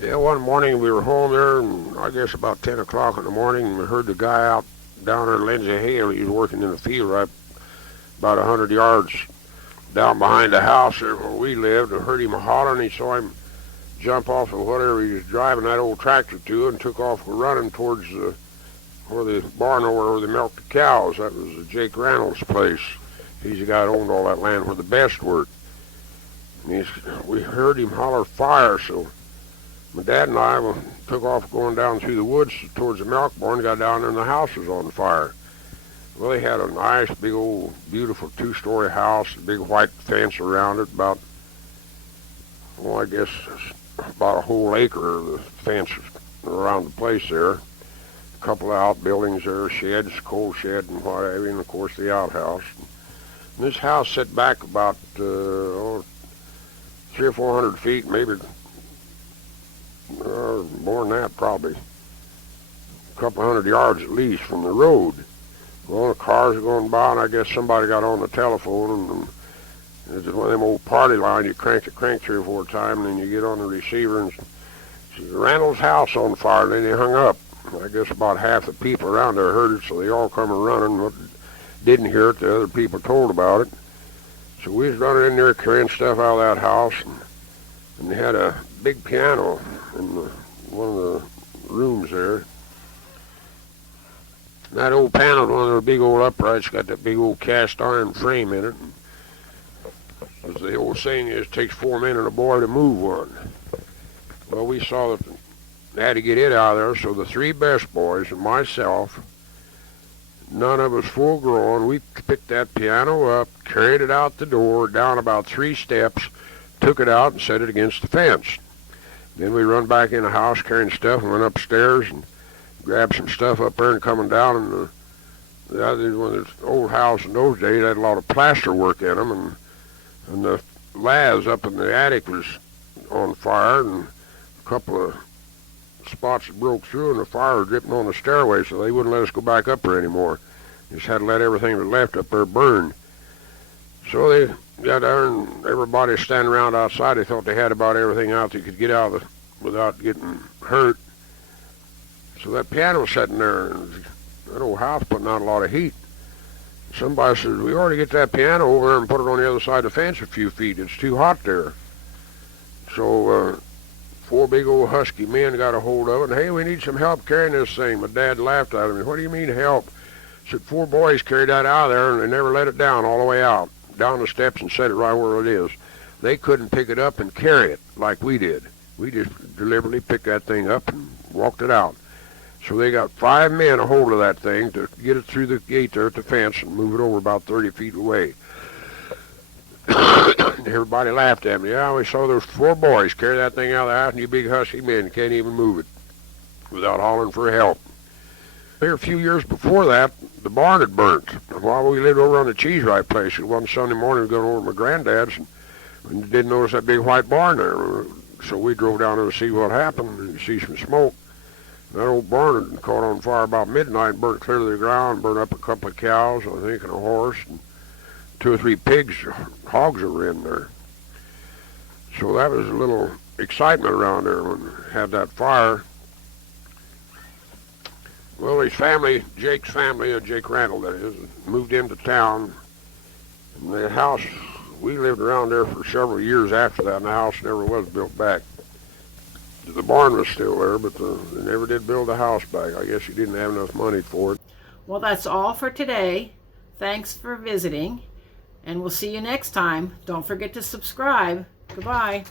Yeah, one morning we were home there, and I guess about 10 o'clock in the morning, we heard the guy out down there, Lindsay Hale. He was working in the field right about 100 yards down behind the house there where we lived. I heard him hollering. He saw him jump off of whatever he was driving that old tractor to and took off running towards where the barn over where they milked the cows. That was Jake Randall's place. He's the guy that owned all that land where the best worked. And we heard him holler fire, so my dad and I took off going down through the woods towards the milk barn, got down there and the house was on fire. Well, they had a nice, big old, beautiful two-story house, a big white fence around it, about, well, I guess about a whole acre of the fence around the place there. A couple of outbuildings there, sheds, coal shed and whatever, and of course the outhouse. And this house set back about 300 or 400 feet, maybe more than that, probably a couple of 100 yards at least from the road. Well, the cars are going by, and I guess somebody got on the telephone, and it's one of them old party lines. You crank the crank 3 or 4 times, and then you get on the receiver, and says, Randall's house on fire. And then they hung up. I guess about half the people around there heard it, so they all come running. What didn't hear it, the other people told about it. So we was running in there carrying stuff out of that house, and they had a big piano in one of the rooms there. And that old panel, one of the big old uprights, got that big old cast iron frame in it. And as the old saying is, it takes 4 men and a boy to move one. Well, we saw that they had to get it out of there, so the 3 best boys and myself, none of us full grown, we picked that piano up, carried it out the door, down about 3 steps, took it out and set it against the fence. Then we run back in the house carrying stuff and went upstairs and grabbed some stuff up there and coming down. And the old house in those days had a lot of plaster work in them, and the laths up in the attic was on fire, and a couple of spots broke through, and the fire was dripping on the stairway, so they wouldn't let us go back up there anymore. Just had to let everything that was left up there burn. So they got there, and everybody standing around outside. They thought they had about everything out they could get out of it without getting hurt. So that piano was sitting there, and that old house putting out a lot of heat. Somebody said, we ought to get that piano over there and put it on the other side of the fence a few feet. It's too hot there. So 4 big old husky men got a hold of it, and hey, we need some help carrying this thing. My dad laughed at me. What do you mean help? He said 4 boys carried that out of there, and they never let it down all the way out, down the steps and set it right where it is. They couldn't pick it up and carry it like we did. We just deliberately picked that thing up and walked it out. So they got 5 men a hold of that thing to get it through the gate there at the fence and move it over about 30 feet away. Everybody laughed at me. Yeah, we saw those 4 boys carry that thing out of the house, and you big husky men can't even move it without hollering for help. Here a few years before that, the barn had burnt. While we lived over on the Cheese Right place, one Sunday morning we were going over to my granddad's, and didn't notice that big white barn there. So we drove down there to see what happened and see some smoke. That old barn had caught on fire about midnight and burnt clear to the ground, burned up a couple of cows, I think, and a horse, and 2 or 3 pigs, hogs that were in there. So that was a little excitement around there when we had that fire. Well, his family, Jake's family, Jake Randall that is, moved into town. And the house, we lived around there for several years after that, and the house never was built back. The barn was still there, but they never did build the house back. I guess he didn't have enough money for it. Well, that's all for today. Thanks for visiting, and we'll see you next time. Don't forget to subscribe. Goodbye.